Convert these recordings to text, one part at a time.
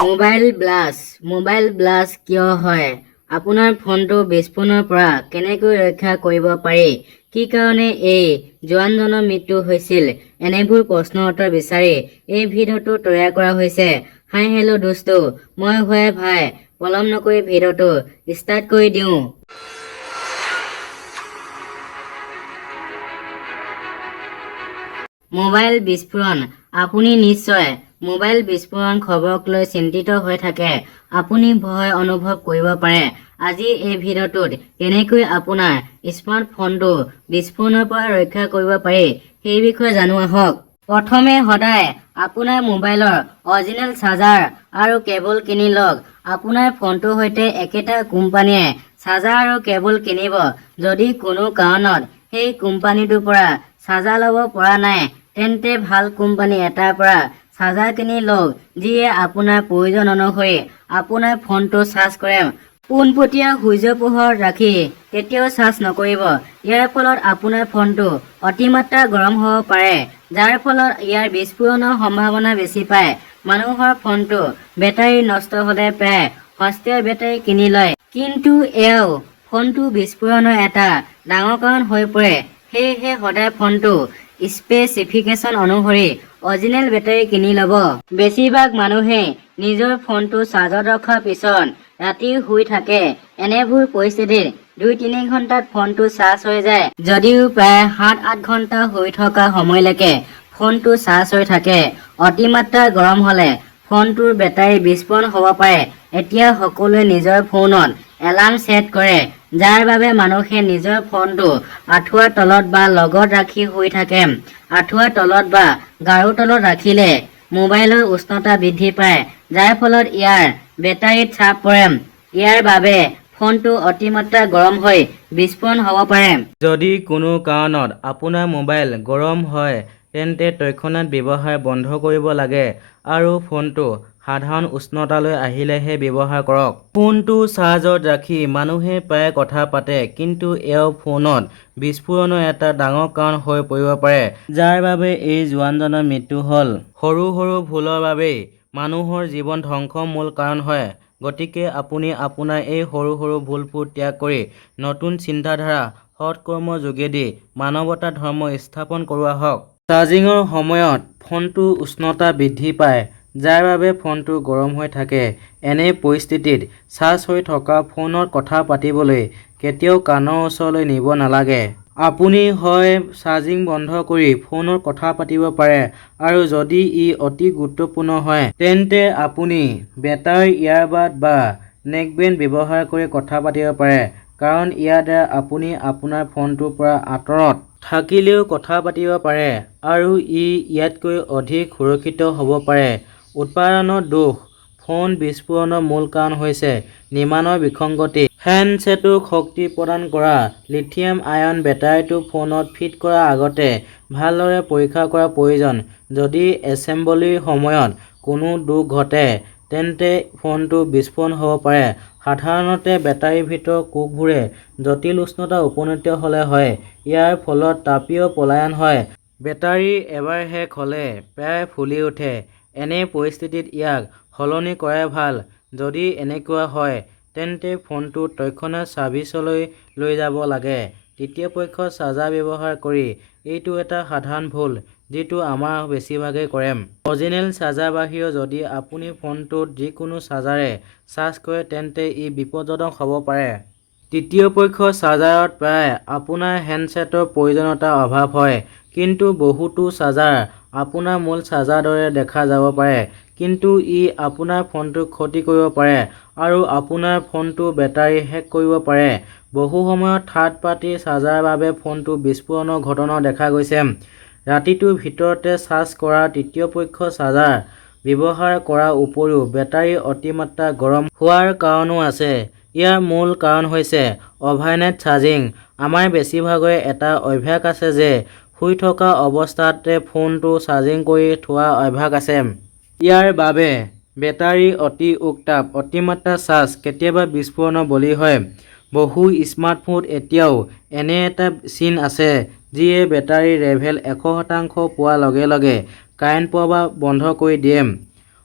Mobile blast কিয় হয়? আপোনাৰ ফোনটো বিস্ফোৰণৰ পৰা কেনেকৈ ৰক্ষা কৰিব পাৰি? কি কাৰণে এই জোৱানজনৰ মৃত্যু হৈছিল? এনেবোৰ প্ৰশ্নৰ উত্তৰ বিচাৰি এই ভিডিঅ'টো তৈয়াৰ কৰা হৈছে। হাই হেল্ল' দোস্তো, মই হয় ভাই। পলম নকৰি ভিডিঅ'টো ষ্টাৰ্ট কৰি দিওঁ। মোবাইল বিস্ফোৰণ। আপুনি নিশ্চয় মোবাইল বিস্ফোৰণ খবৰক লৈ চিন্তিত হৈ থাকে। আপুনি ভয় অনুভৱ কৰিব পাৰে। আজি এই ভিডিঅ'টোত কেনেকৈ আপোনাৰ স্মাৰ্টফোনটো বিস্ফোৰণৰ পৰা ৰক্ষা কৰিব পাৰি সেই বিষয়ে জানো আহক। প্ৰথমে সদায় আপোনাৰ মোবাইলৰ অৰিজিনেল চাৰ্জাৰ আৰু কেবল কিনি লওক। আপোনাৰ ফোনটোৰ সৈতে একেটা কোম্পানীয়ে চাৰ্জাৰ আৰু কেবল কিনিব। যদি কোনো কাৰণত সেই কোম্পানীটোৰ পৰা চাৰ্জাৰ ল'ব পৰা নাই, তেন্তে ভাল কোম্পানী এটাৰ পৰা চাৰ্জাৰ কিনি লওক, যিয়ে আপোনাৰ প্ৰয়োজন অনুসৰি আপোনাৰ ফোনটো চাৰ্জ কৰে। পোনপটীয়া সূৰ্যৰ পোহৰত ৰাখি কেতিয়াও চাৰ্জ নকৰিব। ইয়াৰ ফলত আপোনাৰ ফোনটো অতিমাত্ৰা গৰম হ'ব পাৰে, যাৰ ফলত ইয়াৰ বিস্ফোৰণৰ সম্ভাৱনা বেছি পায়। মানুহৰ ফোনটো বেটাৰী নষ্ট হ'লে প্ৰায় সস্তীয়া বেটাৰী কিনি লয়, কিন্তু এয়াও ফোনটো বিস্ফোৰণৰ এটা ডাঙৰ কাৰণ হৈ পৰে। সেয়েহে সদায় ফোনটো স্পেচিফিকেশ্যন অনুসৰি অৰিজিনেল বেটাৰী কিনি ল'ব। বেছিভাগ মানুহে নিজৰ ফোনটো চাৰ্জত ৰখাৰ পিছত ৰাতি শুই থাকে। এনেবোৰ পৰিস্থিতিত 2-3 ঘণ্টাত ফোনটো চাৰ্জ হৈ যায়। যদিও প্ৰায় 7-8 ঘণ্টা শুই থকা সময়লৈকে ফোনটো চাৰ্জ হৈ থাকে। অতিমাত্ৰা গৰম হ'লে ফোনটোৰ বেটাৰী বিস্ফোৰণ হ'ব পাৰে। এতিয়া সকলোৱে নিজৰ ফোনত এলাৰ্ম ছেট কৰে, যাৰ বাবে মানুহে নিজৰ ফোনটো আঁঠুৱাৰ তলত বা লগত ৰাখি শুই থাকে। আঁঠুৱাৰ তলত বা গাৰুৰ তলত ৰাখিলে মোবাইলৰ উষ্ণতা বৃদ্ধি পায়, যাৰ ফলত ইয়াৰ বেটাৰীত চাপ পৰে। ইয়াৰ বাবে ফোনটো অতিমাত্ৰা গৰম হৈ বিস্ফোৰণ হ'ব পাৰে। যদি কোনো কাৰণত আপোনাৰ মোবাইল গৰম হয়, তেন্তে তৎক্ষণাত ব্যৱহাৰ বন্ধ কৰিব লাগে আৰু ফোনটো সাধাৰণ উষ্ণতালৈ আহিলেহে ব্যৱহাৰ কৰক। ফোনটো চাৰ্জত ৰাখি মানুহে প্ৰায় কথা পাতে, কিন্তু এয়াও ফোনত বিস্ফোৰণৰ এটা ডাঙৰ কাৰণ হৈ পৰিব পাৰে, যাৰ বাবে এই জোৱানজনৰ মৃত্যু হ'ল। সৰু সৰু ভুলৰ বাবেই মানুহৰ জীৱন ধ্বংসৰ মূল কাৰণ হয়। গতিকে আপুনি আপোনাৰ এই সৰু সৰু ভুলবোৰ ত্যাগ কৰি নতুন চিন্তাধাৰা, সৎকৰ্মৰ যোগেদি মানৱতাৰ ধৰ্ম স্থাপন কৰোৱা হওক। চাৰ্জিঙৰ সময়ত ফোনটোৰ উষ্ণতা বৃদ্ধি পায়, যাৰ বাবে ফোনটো গৰম হৈ থাকে। এনে পৰিস্থিতিত চাৰ্জ হৈ থকা ফোনত কথা পাতিবলৈ কেতিয়াও কাণৰ ওচৰলৈ নিব নালাগে। আপুনি হয় চাৰ্জিং বন্ধ কৰি ফোনত কথা পাতিব পাৰে, আৰু যদি ই অতি গুৰুত্বপূৰ্ণ হয়, তেন্তে আপুনি বেটাৰী ইয়াৰবাড বা নেকবেণ্ড ব্যৱহাৰ কৰি কথা পাতিব পাৰে, কাৰণ ইয়াৰ দ্বাৰা আপুনি আপোনাৰ ফোনটোৰ পৰা আঁতৰত থাকিলেও কথা পাতিব পাৰে আৰু ই ইয়াতকৈ অধিক সুৰক্ষিত হ'ব পাৰে। উৎপাদনৰ দোষ। ফোন বিস্ফোৰণৰ মূল কাৰণ হৈছে নিৰ্মাণৰ বিসংগতি। হেণ্ডছেটক শক্তি প্ৰদান কৰা লিথিয়াম আয়ন বেটাৰীটো ফোনত ফিট কৰাৰ আগতে ভালদৰে পৰীক্ষা কৰা প্ৰয়োজন। যদি এছেম্বলিৰ সময়ত কোনো দোষ ঘটে, তেন্তে ফোনটো বিস্ফোৰণ হ'ব পাৰে। সাধাৰণতে বেটাৰীৰ ভিতৰৰ কোষবোৰে জটিল উষ্ণতা উপনীত হ'লে হয়। ইয়াৰ ফলত তাপীয় পলায়ন হয়। বেটাৰী এবাৰ শেষ হ'লে প্ৰায় ফুলি উঠে। এনে পৰিস্থিতিত ইয়াক সলনি কৰাই ভাল। যদি এনেকুৱা হয়, তেন্তে ফোনটো তৎক্ষণাত চাৰ্ভিচলৈ লৈ যাব লাগে। তৃতীয় পক্ষৰ চাৰ্জাৰ ব্যৱহাৰ কৰি। এইটো এটা সাধাৰণ ভুল, যিটো আমাৰ বেছিভাগেই কৰে। অৰিজিনেল চাৰ্জাৰ বাহিৰেও যদি আপুনি ফোনটোত যিকোনো চাৰ্জাৰে চাৰ্জ কৰে, তেন্তে ই বিপদজনক হ'ব পাৰে। তৃতীয় পক্ষৰ চাৰ্জাৰত প্ৰায় আপোনাৰ হেণ্ডছেটৰ প্ৰয়োজনীয়তাৰ অভাৱ হয়, কিন্তু বহুতো চাৰ্জাৰ আপোনাৰ মূল চাৰ্জাৰৰ দৰে দেখা যাব পাৰে, কিন্তু ই আপোনাৰ ফোনটোক ক্ষতি কৰিব পাৰে আৰু আপোনাৰ ফোনটোৰ বেটাৰী শেষ কৰিব পাৰে। বহু সময়ত থাৰ্ড পাৰ্টি চাৰ্জাৰৰ বাবে ফোনটো বিস্ফোৰণৰ ঘটনাও দেখা গৈছে। ৰাতিটোৰ ভিতৰতে চাৰ্জ কৰা তৃতীয় পক্ষৰ চাৰ্জাৰ ব্যৱহাৰ কৰাৰ উপৰিও বেটাৰী অতিমাত্ৰা গৰম হোৱাৰ কাৰণো আছে। ইয়াৰ মূল কাৰণ হৈছে অভাৰনাইট চাৰ্জিং। আমাৰ বেছিভাগৰে এটা অভ্যাস আছে যে শুই থকা অৱস্থাতে ফোনটো চাৰ্জিং কৰি থোৱাৰ অভ্যাস আছে। ইয়াৰ বাবে বেটাৰী অতি উত্তাপ, অতিমাত্ৰা চাৰ্জ কেতিয়াবা বিস্ফোৰণৰ বলি হয়। বহু স্মাৰ্টফোনত এতিয়াও এনে এটা চিন আছে যিয়ে বেটাৰীৰ লেভেল 100% পোৱাৰ লগে লগে কাৰেণ্ট প্ৰৱাহ বন্ধ কৰি দিয়ে।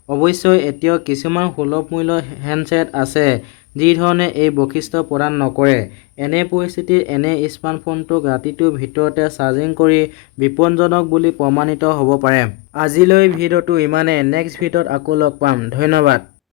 অৱশ্যে এতিয়াও কিছুমান সুলভ মূল্যৰ হেণ্ডছেট আছে যি ধৰণে এই বৈশিষ্ট্য প্ৰদান নকৰে। এনে পৰিস্থিতিত এনে স্মাৰ্টফোনটোক ৰাতিটোৰ ভিতৰতে চাৰ্জিং কৰি বিপদজনক বুলি প্ৰমাণিত হ'ব পাৰে। আজিলৈ ভিডিঅ'টো ইমানেই। নেক্সট ভিডিঅ'ত আকৌ লগ পাম। ধন্যবাদ।